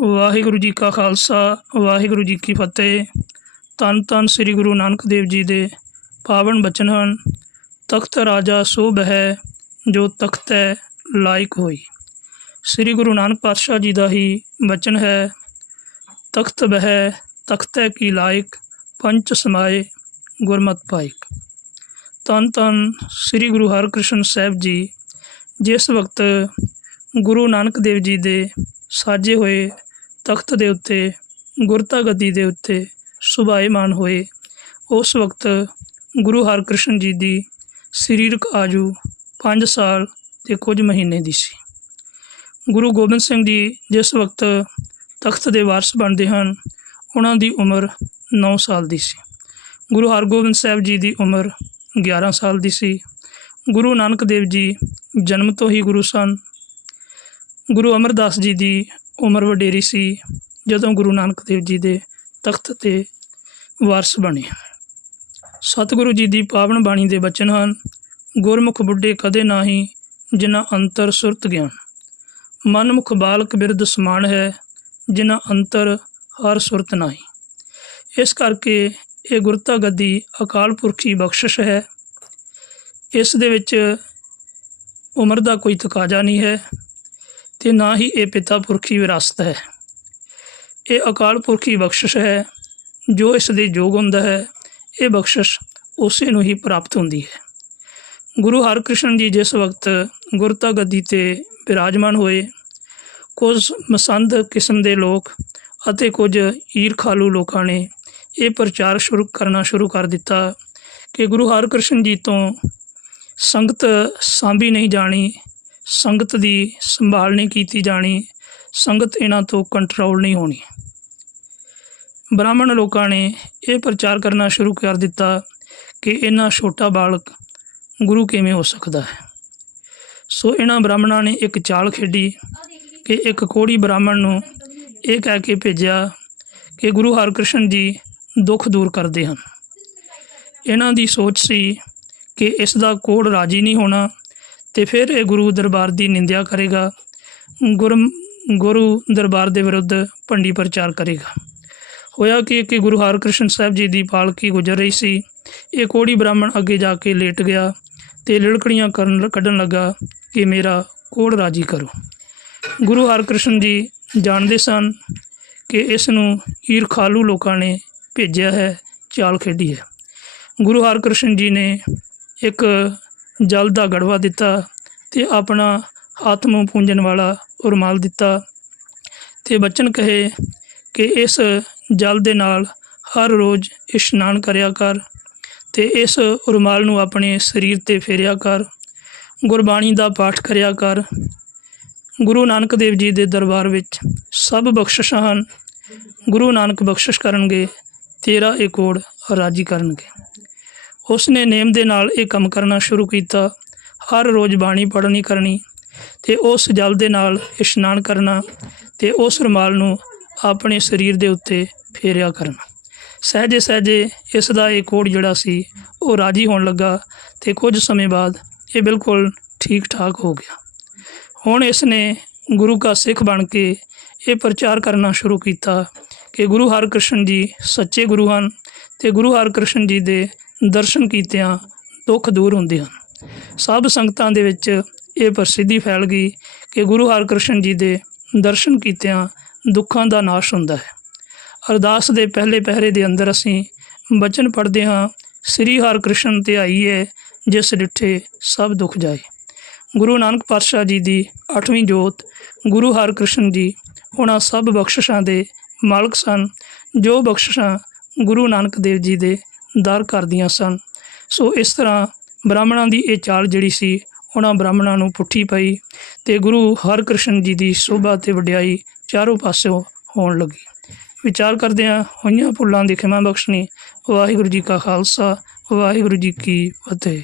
ਵਾਹਿਗੁਰੂ ਜੀ ਕਾ ਖਾਲਸਾ, ਵਾਹਿਗੁਰੂ ਜੀ ਕੀ ਫਤਿਹ। ਤਨ ਤਨ ਸ੍ਰੀ ਗੁਰੂ ਨਾਨਕ ਦੇਵ ਜੀ ਦੇ ਪਾਵਨ ਬਚਨ ਹਨ। ਤਖਤ ਰਾਜਾ ਸੋ ਬਹਿ, ਜੋ ਤਖਤੈ ਲਾਇਕ ਹੋਈ। ਸ੍ਰੀ ਗੁਰੂ ਨਾਨਕ ਪਾਤਸ਼ਾਹ ਜੀ ਦਾ ਹੀ ਬਚਨ ਹੈ, ਤਖਤ ਬਹਿ, ਤਖਤੈ ਕੀ ਲਾਇਕ, ਪੰਚ ਸਮਾਏ, ਗੁਰਮਤ ਪਾਇਕ ਤਨ ਤਨ ਸ੍ਰੀ ਗੁਰੂ ਹਰਕ੍ਰਿਸ਼ਨ ਸਾਹਿਬ ਜੀ, ਜਿਸ ਵਕਤ ਗੁਰੂ ਨਾਨਕ ਦੇਵ ਜੀ ਦੇ ਸਾਜੇ ਹੋਏ, ਤਖਤ ਦੇ ਉੱਤੇ, ਗੁਰਤਾ ਗੱਦੀ ਦੇ ਉੱਤੇ ਸੁਭਾਏਮਾਨ ਹੋਏ। ਉਸ ਵਕਤ ਗੁਰੂ ਹਰਕ੍ਰਿਸ਼ਨ ਜੀ ਦੀ ਸਰੀਰਕ ਆਜੂ 5 ਸਾਲ ਤੇ ਕੁਝ ਮਹੀਨੇ ਦੀ ਸੀ। ਗੁਰੂ ਗੋਬਿੰਦ ਸਿੰਘ ਜੀ ਜਿਸ ਵਕਤ ਤਖਤ ਦੇ ਵਾਰਸ ਬਣਦੇ ਹਨ, ਉਹਨਾਂ ਦੀ ਉਮਰ 9 ਸਾਲ ਦੀ ਸੀ। ਗੁਰੂ ਹਰਗੋਬਿੰਦ ਸਾਹਿਬ ਜੀ ਦੀ ਉਮਰ 11 ਸਾਲ ਦੀ ਸੀ। ਗੁਰੂ ਨਾਨਕ ਦੇਵ ਜੀ ਜਨਮ ਤੋਂ ਹੀ ਗੁਰੂ ਸਨ। ਗੁਰੂ ਅਮਰਦਾਸ ਜੀ ਦੀ ਉਮਰ ਵਡੇਰੀ ਸੀ, ਜਦੋਂ ਗੁਰੂ ਨਾਨਕ ਦੇਵ ਜੀ ਦੇ ਤਖਤ ਤੇ ਵਾਰਸ ਬਣੇ। ਸਤਿਗੁਰੂ ਜੀ ਦੀ ਪਾਵਨ ਬਾਣੀ ਦੇ ਬਚਨ ਹਨ, ਗੁਰਮੁਖ ਬੁੱਢੇ ਕਦੇ ਨਾਹੀ ਜਿਨ੍ਹਾਂ ਅੰਤਰ ਸੁਰਤ ਗਿਆਨ। ਮਨਮੁਖ ਬਾਲਕ ਬਿਰਧ ਸਮਾਨ ਹੈ, ਜਿਨ੍ਹਾਂ ਅੰਤਰ ਹਰ ਸੁਰਤ ਨਾਹੀ। ਇਸ ਕਰਕੇ ਇਹ ਗੁਰਤਾ ਗੱਦੀ ਅਕਾਲ ਪੁਰਖੀ ਬਖਸ਼ਿਸ਼ ਹੈ। ਇਸ ਦੇ ਵਿੱਚ ਉਮਰ ਦਾ ਕੋਈ ਤਕਾਜ਼ਾ ਨਹੀਂ ਹੈ। ਤੇ ਨਾ ਹੀ ਇਹ ਪਿਤਾ ਪੁਰਖੀ ਵਿਰਾਸਤ ਹੈ। ਇਹ ਅਕਾਲ ਪੁਰਖੀ ਬਖਸ਼ਿਸ਼ ਹੈ। ਜੋ ਇਸ ਦੇ ਯੋਗ ਹੁੰਦਾ ਹੈ, ਇਹ ਬਖਸ਼ਿਸ਼ ਉਸੇ ਨੂੰ ਹੀ ਪ੍ਰਾਪਤ ਹੁੰਦੀ ਹੈ। ਗੁਰੂ ਹਰਿਕ੍ਰਿਸ਼ਨ ਜੀ ਜਿਸ ਵਕਤ ਗੁਰਤਾ ਗੱਦੀ ਤੇ ਵਿਰਾਜਮਾਨ ਹੋਏ, ਕੁਝ ਮਸੰਦ ਕਿਸਮ ਦੇ ਲੋਕ ਅਤੇ ਕੁਝ ਈਰਖਾਲੂ ਲੋਕਾਂ ਨੇ ਇਹ ਪ੍ਰਚਾਰ ਸ਼ੁਰੂ ਕਰਨਾ ਸ਼ੁਰੂ ਕਰ ਦਿੱਤਾ ਕਿ ਗੁਰੂ ਹਰਿਕ੍ਰਿਸ਼ਨ ਜੀ ਤੋਂ ਸੰਗਤ ਸਾਂਭੀ ਨਹੀਂ ਜਾਣੀ ਸੰਗਤ ਦੀ ਸੰਭਾਲ ਨਹੀਂ ਕੀਤੀ ਜਾਣੀ, ਸੰਗਤ ਇਹਨਾਂ ਤੋਂ ਕੰਟਰੋਲ ਨਹੀਂ ਹੋਣੀ। ਬ੍ਰਾਹਮਣ ਲੋਕਾਂ ਨੇ ਇਹ ਪ੍ਰਚਾਰ ਕਰਨਾ ਸ਼ੁਰੂ ਕਰ ਦਿੱਤਾ ਕਿ ਇਹਨਾਂ ਛੋਟਾ ਬਾਲਕ ਗੁਰੂ ਕਿਵੇਂ ਹੋ ਸਕਦਾ ਹੈ। ਸੋ ਇਹਨਾਂ ਬ੍ਰਾਹਮਣਾਂ ਨੇ ਇੱਕ ਚਾਲ ਖੇਡੀ ਕਿ ਇੱਕ ਕੋੜੀ ਬ੍ਰਾਹਮਣ ਨੂੰ ਇਹ ਕਹਿ ਕੇ ਭੇਜਿਆ ਕਿ ਗੁਰੂ ਹਰਿਕ੍ਰਿਸ਼ਨ ਜੀ ਦੁੱਖ ਦੂਰ ਕਰਦੇ ਹਨ। ਇਹਨਾਂ ਦੀ ਸੋਚ ਸੀ ਕਿ ਇਸ ਦਾ ਕੋੜ ਰਾਜੀ ਨਹੀਂ ਹੋਣਾ ਤੇ ਫਿਰ ਇਹ ਗੁਰੂ ਦਰਬਾਰ ਦੀ ਨਿੰਦਿਆ ਕਰੇਗਾ। ਗੁਰ, ਗੁਰੂ ਦਰਬਾਰ ਦੇ ਵਿਰੁੱਧ ਭੰਡੀ ਪ੍ਰਚਾਰ ਕਰੇਗਾ। ਹੋਇਆ ਕਿ ਕਿ ਗੁਰੂ ਹਰਕ੍ਰਿਸ਼ਨ ਸਾਹਿਬ ਜੀ ਦੀ ਪਾਲਕੀ ਗੁਜ਼ਰ ਰਹੀ ਸੀ। ਇਹ ਕੋੜੀ ਬ੍ਰਾਹਮਣ ਅੱਗੇ ਜਾ ਕੇ ਲੇਟ ਗਿਆ ਤੇ ਲਿਲਕੜੀਆਂ ਕਰਨ ਕੱਢਣ ਲੱਗਾ ਕਿ ਮੇਰਾ ਕੋੜ ਰਾਜੀ ਕਰੋ। ਗੁਰੂ ਹਰਕ੍ਰਿਸ਼ਨ ਜੀ ਜਾਣਦੇ ਸਨ ਕਿ ਇਸ ਨੂੰ ਈਰਖਾਲੂ ਲੋਕਾਂ ਨੇ ਭੇਜਿਆ ਹੈ, ਚਾਲ ਖੇਡੀ ਹੈ। ਗੁਰੂ ਹਰਕ੍ਰਿਸ਼ਨ ਜੀ ਨੇ ਇੱਕ ਜਲ ਦਾ ਗੜਵਾ ਦਿੱਤਾ ਤੇ ਆਪਣਾ ਹੱਥ ਮੂੰਹ ਪੂੰਝਣ ਵਾਲਾ ਰੁਮਾਲ ਦਿੱਤਾ। ਤੇ ਬਚਨ ਕਹੇ ਕਿ ਇਸ ਜਲ ਦੇ ਨਾਲ ਹਰ ਰੋਜ਼ ਇਸ਼ਨਾਨ ਕਰਿਆ ਕਰ ਤੇ ਇਸ ਰੁਮਾਲ ਨੂੰ ਆਪਣੇ ਸਰੀਰ ਤੇ ਫੇਰਿਆ ਕਰ, ਗੁਰਬਾਣੀ ਦਾ ਪਾਠ ਕਰਿਆ ਕਰ। ਗੁਰੂ ਨਾਨਕ ਦੇਵ ਜੀ ਦੇ ਦਰਬਾਰ ਵਿੱਚ ਸਭ ਬਖਸ਼ਿਸ਼ਾਂ ਹਨ। ਗੁਰੂ ਨਾਨਕ ਬਖਸ਼ਿਸ਼ ਕਰਨਗੇ, ਤੇਰਾ ਇਹ ਕੋੜ ਰਾਜੀ ਕਰਨਗੇ। ਉਸ ਨੇ ਨੇਮ ਦੇ ਨਾਲ ਇਹ ਕੰਮ ਕਰਨਾ ਸ਼ੁਰੂ ਕੀਤਾ। ਹਰ ਰੋਜ਼ ਬਾਣੀ ਪੜ੍ਹਨੀ ਕਰਨੀ ਤੇ ਉਸ ਜਲ ਦੇ ਨਾਲ ਇਸ਼ਨਾਨ ਕਰਨਾ ਤੇ ਉਸ ਰੁਮਾਲ ਨੂੰ ਆਪਣੇ ਸਰੀਰ ਦੇ ਉੱਤੇ ਫੇਰਿਆ ਕਰਨਾ। ਸਹਜੇ ਸਹਜੇ ਇਸ ਦਾ ਇਹ ਕੋਡ ਜਿਹੜਾ ਸੀ, ਉਹ ਰਾਜੀ ਹੋਣ ਲੱਗਾ ਤੇ ਕੁਝ ਸਮੇਂ ਬਾਅਦ ਇਹ ਬਿਲਕੁਲ ਠੀਕ ਠਾਕ ਹੋ ਗਿਆ। ਹੁਣ ਇਸ ਨੇ ਗੁਰੂ ਕਾ ਸਿੱਖ ਬਣ ਕੇ ਇਹ ਪ੍ਰਚਾਰ ਕਰਨਾ ਸ਼ੁਰੂ ਕੀਤਾ ਕਿ ਗੁਰੂ ਹਰਿਕ੍ਰਿਸ਼ਨ ਜੀ ਸੱਚੇ ਗੁਰੂ ਹਨ ਤੇ ਗੁਰੂ ਹਰਿਕ੍ਰਿਸ਼ਨ ਜੀ ਦੇ ਦਰਸ਼ਨ ਕੀਤਿਆਂ ਦੁੱਖ ਦੂਰ ਹੁੰਦੇ ਹਨ। ਸਭ ਸੰਗਤਾਂ ਦੇ ਵਿੱਚ ਇਹ ਪ੍ਰਸਿੱਧੀ ਫੈਲ ਗਈ ਕਿ ਗੁਰੂ ਹਰਿਕ੍ਰਿਸ਼ਨ ਜੀ ਦੇ ਦਰਸ਼ਨ ਕੀਤਿਆਂ ਦੁੱਖਾਂ ਦਾ ਨਾਸ਼ ਹੁੰਦਾ ਹੈ। ਅਰਦਾਸ ਦੇ ਪਹਿਲੇ ਪਹਿਰੇ ਦੇ ਅੰਦਰ ਅਸੀਂ ਬਚਨ ਪੜ੍ਹਦੇ ਹਾਂ, ਸ੍ਰੀ ਹਰਿਕ੍ਰਿਸ਼ਨ ਤੇ ਆਈਏ ਜਿਸ ਡਿੱਠੇ ਸਭ ਦੁੱਖ ਜਾਏ। ਗੁਰੂ ਨਾਨਕ ਪਾਤਸ਼ਾਹ ਜੀ ਦੀ 8ਵੀਂ ਜੋਤ, ਗੁਰੂ ਹਰਿਕ੍ਰਿਸ਼ਨ ਜੀ ਉਹਨਾਂ ਸਭ ਬਖਸ਼ਿਸ਼ਾਂ ਦੇ ਮਾਲਕ ਸਨ, ਜੋ ਬਖਸ਼ਿਸ਼ਾਂ ਗੁਰੂ ਨਾਨਕ ਦੇਵ ਜੀ ਦੇ ਦਰ ਕਰਦੀਆਂ ਸਨ। ਸੋ ਇਸ ਤਰ੍ਹਾਂ ਬ੍ਰਾਹਮਣਾਂ ਦੀ ਇਹ ਚਾਲ ਜਿਹੜੀ ਸੀ, ਉਹਨਾਂ ਬ੍ਰਾਹਮਣਾਂ ਨੂੰ ਪੁੱਠੀ ਪਈ ਤੇ ਗੁਰੂ ਹਰਿਕ੍ਰਿਸ਼ਨ ਜੀ ਦੀ ਸ਼ੋਭਾ ਤੇ ਵਡਿਆਈ ਚਾਰੋਂ ਪਾਸਿਓਂ ਹੋਣ ਲੱਗੀ। ਵਿਚਾਰ ਕਰਦਿਆਂ ਹੋਈਆਂ ਭੁੱਲਾਂ ਦੀ ਖਿਮਾ ਬਖਸ਼ਣੀ। ਵਾਹਿਗੁਰੂ ਜੀ ਕਾ ਖਾਲਸਾ, ਵਾਹਿਗੁਰੂ ਜੀ ਕੀ ਫਤਿਹ।